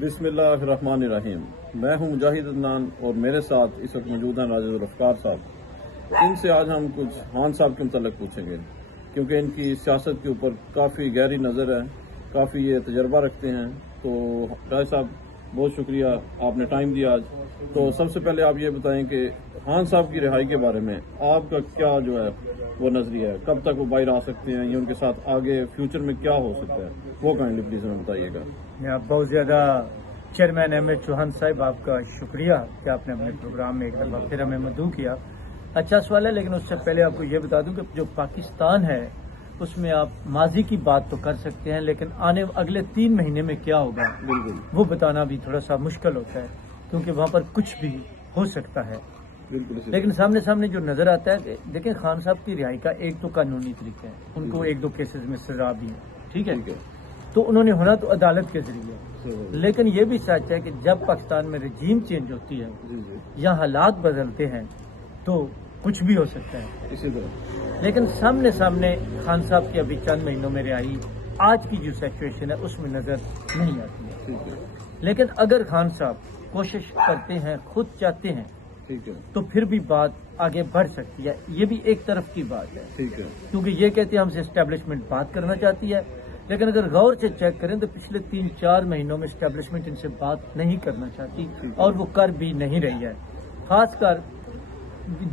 بسم اللہ الرحمن الرحیم۔ میں ہوں مجاہد عدنان اور میرے ساتھ اس وقت موجود ہیں راجد الافکار صاحب۔ ان سے آج ہم کچھ خان صاحب کے متعلق پوچھیں گے کیونکہ ان کی سیاست کے اوپر کافی گہری نظر ہے، کافی یہ تجربہ رکھتے ہیں۔ تو راجد صاحب بہت شکریہ، آپ نے ٹائم دیا آج۔ تو سب سے پہلے آپ یہ بتائیں کہ خان صاحب کی رہائی کے بارے میں آپ کا کیا جو ہے وہ نظریہ ہے، کب تک وہ باہر آ سکتے ہیں یا ان کے ساتھ آگے فیوچر میں کیا ہو سکتا ہے، وہ کائنڈلی پلیز ہمیں بتائیے گا۔ بہت زیادہ چیئرمین احمد چوہان صاحب آپ کا شکریہ کہ آپ نے اپنے پروگرام میں ایک دفعہ پھر ہمیں مدعو کیا۔ اچھا سوال ہے، لیکن اس سے پہلے آپ کو یہ بتا دوں کہ جو پاکستان ہے اس میں آپ ماضی کی بات تو کر سکتے ہیں، لیکن اگلے 3 مہینے میں کیا ہوگا وہ بتانا بھی تھوڑا سا مشکل ہوتا ہے، کیونکہ وہاں پر کچھ بھی ہو سکتا ہے۔ لیکن سامنے سامنے جو نظر آتا ہے کہ دیکھیں خان صاحب کی رہائی کا ایک تو قانونی طریقہ ہے، ان کو 1-2 کیسز میں سزا بھی ہے، ٹھیک ہے، تو انہوں نے ہونا تو عدالت کے ذریعے، لیکن یہ بھی سچ ہے کہ جب پاکستان میں رجیم چینج ہوتی ہے یا حالات بدلتے ہیں تو کچھ بھی ہو سکتا ہے اسی طرح۔ لیکن سامنے سامنے خان صاحب کی ابھی چند مہینوں میں رہائی آج کی جو سچویشن ہے اس میں نظر نہیں آتی ہے۔ لیکن اگر خان صاحب کوشش کرتے ہیں، خود چاہتے ہیں، تو پھر بھی بات آگے بڑھ سکتی ہے۔ یہ بھی ایک طرف کی بات ہے، کیونکہ یہ کہتے ہیں ہم سے اسٹیبلشمنٹ بات کرنا چاہتی ہے، لیکن اگر غور سے چیک کریں تو پچھلے 3-4 مہینوں میں اسٹیبلشمنٹ ان سے بات نہیں کرنا چاہتی اور وہ کر بھی نہیں رہی ہے۔ خاص کر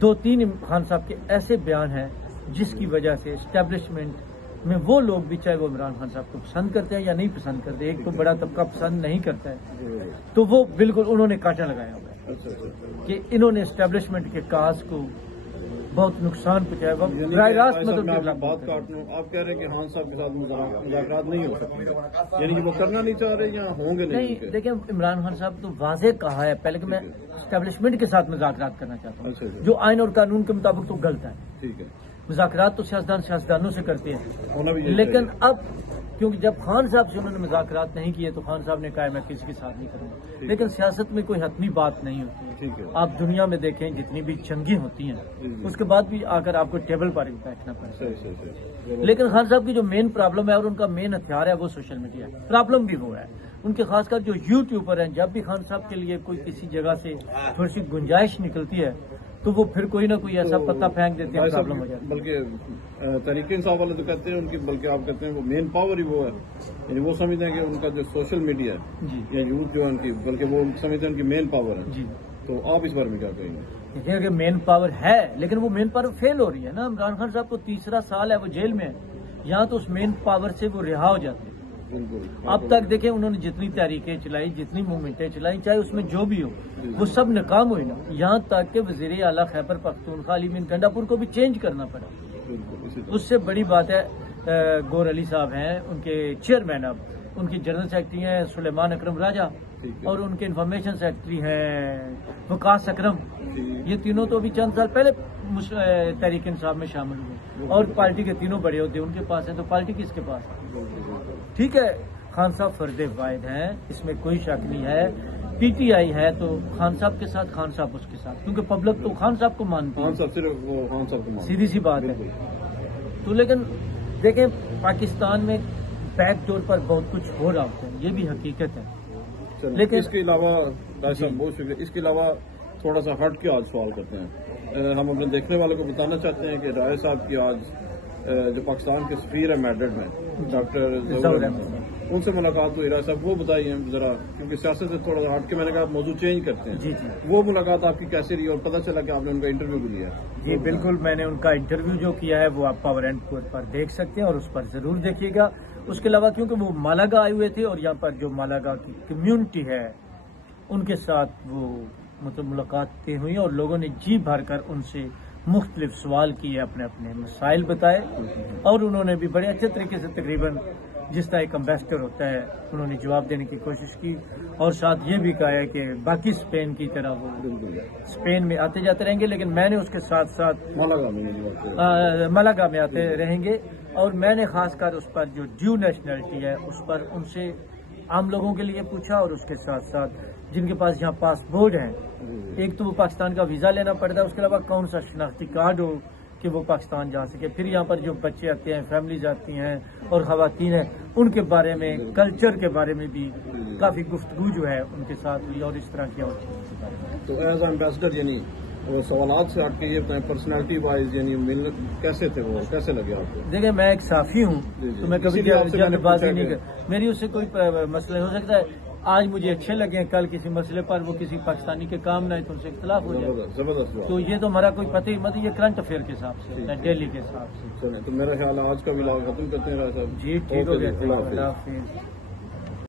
2-3 خان صاحب کے ایسے بیان ہیں جس کی وجہ سے اسٹیبلشمنٹ میں وہ لوگ بھی، چاہے وہ عمران خان صاحب کو پسند کرتے ہیں یا نہیں پسند کرتے، ایک تو بڑا طبقہ پسند نہیں کرتا ہے، تو وہ بالکل انہوں نے کانٹا لگایا ہوا ہے کہ انہوں نے اسٹیبلشمنٹ کے کاز کو بہت نقصان پہنچایا۔ براہ راست مطلب بات کاٹ لوں، آپ کہہ رہے ہیں کہ خان صاحب کے ساتھ مذاکرات نہیں ہو سکتے، یعنی کہ وہ کرنا نہیں چاہ رہے یا ہوں گے نہیں؟ دیکھیں عمران خان صاحب تو واضح کہا ہے پہلے کہ میں اسٹیبلشمنٹ کے ساتھ مذاکرات کرنا چاہتا ہوں، جو آئین اور قانون کے مطابق تو غلط ہے۔ ٹھیک ہے، مذاکرات تو سیاستدانوں سے کرتے ہیں، لیکن اب کیونکہ جب خان صاحب سے انہوں نے مذاکرات نہیں کیے تو خان صاحب نے کہا میں کسی کے ساتھ نہیں کروں گا، لیکن سیاست میں کوئی حتمی بات نہیں ہوتی ہے۔ آپ دنیا میں دیکھیں جتنی بھی جنگیں ہوتی ہیں اس کے بعد بھی آ کر آپ کو ٹیبل پر بیٹھنا پڑتا ہے، لیکن خان صاحب کی جو مین پرابلم ہے اور ان کا مین ہتھیار ہے وہ سوشل میڈیا ہے۔ پرابلم بھی وہ ہے ان کے، خاص کر جو یوٹیوبر ہیں، جب بھی خان صاحب کے لیے کوئی کسی جگہ سے تھوڑی سی گنجائش نکلتی ہے تو وہ پھر کوئی نہ کوئی ایسا پتہ پھینک دیتے ہیں، پرابلم ہو جاتی ہے۔ بلکہ تحریک انصاف والے تو کہتے ہیں ان کی، بلکہ آپ کہتے ہیں وہ مین پاور ہی وہ ہے، یعنی وہ سمجھتے ہیں کہ ان کا جو سوشل میڈیا ہے یا یوتھ جو ہے ان کی، بلکہ وہ سمجھتے ہیں ان کی مین پاور ہے۔ تو آپ اس بارے میں کیا کہیں گے؟ دیکھیں کہ مین پاور ہے لیکن وہ مین پاور فیل ہو رہی ہے نا۔ عمران خان صاحب کو 3را سال ہے وہ جیل میں ہے، یہاں تو اس مین پاور سے وہ رہا ہو جاتے ہیں۔ اب تک دیکھیں انہوں نے جتنی تحریکیں چلائی، جتنی موومنٹیں چلائی، چاہے اس میں جو بھی ہو وہ سب ناکام ہوئی نا، یہاں تک کہ وزیر اعلیٰ خیبر پختونخوا علی امین گنڈا پور کو بھی چینج کرنا پڑا۔ اس سے بڑی بات ہے گور علی صاحب ہیں ان کے چیئرمین، اب ان کی جنرل سیکرٹری ہیں سلیمان اکرم راجہ اور ان کے انفارمیشن سیکرٹری ہیں وقاص اکرم۔ یہ تینوں تو ابھی چند سال پہلے تحریک انصاف میں شامل ہوئے اور پارٹی کے تینوں بڑے ہوتے ان کے پاس ہیں، تو پارٹی کس کے پاس ہے؟ ٹھیک ہے، خان صاحب فرد واحد ہیں، اس میں کوئی شک نہیں ہے۔ پی ٹی آئی ہے تو خان صاحب کے ساتھ، خان صاحب اس کے ساتھ، کیونکہ پبلک تو خان صاحب کو مانتی ہے، سیدھی سی بات ہے۔ تو لیکن دیکھیں پاکستان میں بیک ڈور پر بہت کچھ ہو رہا ہوتا ہے، یہ بھی حقیقت ہے، لیکن اس کے علاوہ راج صاحب بہت شکریہ، اس کے علاوہ تھوڑا سا ہٹ کے آج سوال کرتے ہیں۔ ہم اپنے دیکھنے والوں کو بتانا چاہتے ہیں کہ راج صاحب کی آج جو پاکستان کے سفیر ہے میڈرڈ میں ڈاکٹر ظہور احمد، ان سے ملاقات ہوئی۔ راج صاحب وہ بتائیے ذرا، کیونکہ سیاست سے تھوڑا ہٹ کے میں نے کہا موضوع چینج کرتے ہیں، وہ ملاقات آپ کی کیسے رہی اور پتہ چلا کہ آپ نے ان کا انٹرویو بھی لیا؟ جی بالکل، میں نے ان کا انٹرویو جو کیا ہے وہ آپ پاور اینڈ پر دیکھ سکتے ہیں اور اس پر ضرور دیکھیے گا۔ اس کے علاوہ کیونکہ وہ مالاگا آئے ہوئے تھے اور یہاں پر جو مالاگا کی کمیونٹی ہے ان کے ساتھ وہ مطلب ملاقاتیں ہوئی اور لوگوں نے جی بھر کر ان سے مختلف سوال کیے، اپنے اپنے مسائل بتائے اور انہوں نے بھی بڑے اچھے طریقے سے تقریباً جس طرح ایک امبیسڈر ہوتا ہے انہوں نے جواب دینے کی کوشش کی، اور ساتھ یہ بھی کہا ہے کہ باقی اسپین کی طرح وہ اسپین میں آتے جاتے رہیں گے، لیکن میں نے اس کے ساتھ ساتھ مالاگا میں آتے رہیں گے، اور میں نے خاص کر اس پر جو ڈیو نیشنلٹی ہے اس پر ان سے عام لوگوں کے لیے پوچھا، اور اس کے ساتھ ساتھ جن کے پاس یہاں پاسپورٹ ہیں، ایک تو وہ پاکستان کا ویزا لینا پڑتا ہے، اس کے علاوہ کون سا شناختی کارڈ ہو کہ وہ پاکستان جا سکے. پھر یہاں پر جو بچے آتے ہیں، فیملیز آتی ہیں اور خواتین ہیں، ان کے بارے میں، کلچر کے بارے میں بھی کافی گفتگو جو ہے ان کے ساتھ ہوئی اور اس طرح کی اور چیزوں کے بارے میں. تو ایز ایمبیسڈر یعنی وہ سوالات سے ہٹ کے یہ بتائیں پرسنالٹی وائز یعنی مل کیسے تھے وہ، کیسے لگے آپ کو؟ دیکھیں میں ایک صحافی ہوں تو میں کبھی جلد بازی نہیں کہ میری اس سے کوئی مسئلہ ہو سکتا ہے. آج مجھے اچھے لگے ہیں، کل کسی مسئلے پر وہ کسی پاکستانی کے کام نہ آئے تو ان سے اختلاف ہو جائے. زبردست تو یہ تو ہمارا کوئی پتہ ہی مت، یہ کرنٹ افیئر کے حساب سے، ڈیلی کے حساب سے. چلیں تو میرا خیال ہے آج کا بھی ختم کرتے ہیں. جی ٹھیک ہو گیا. اللہ حافظ.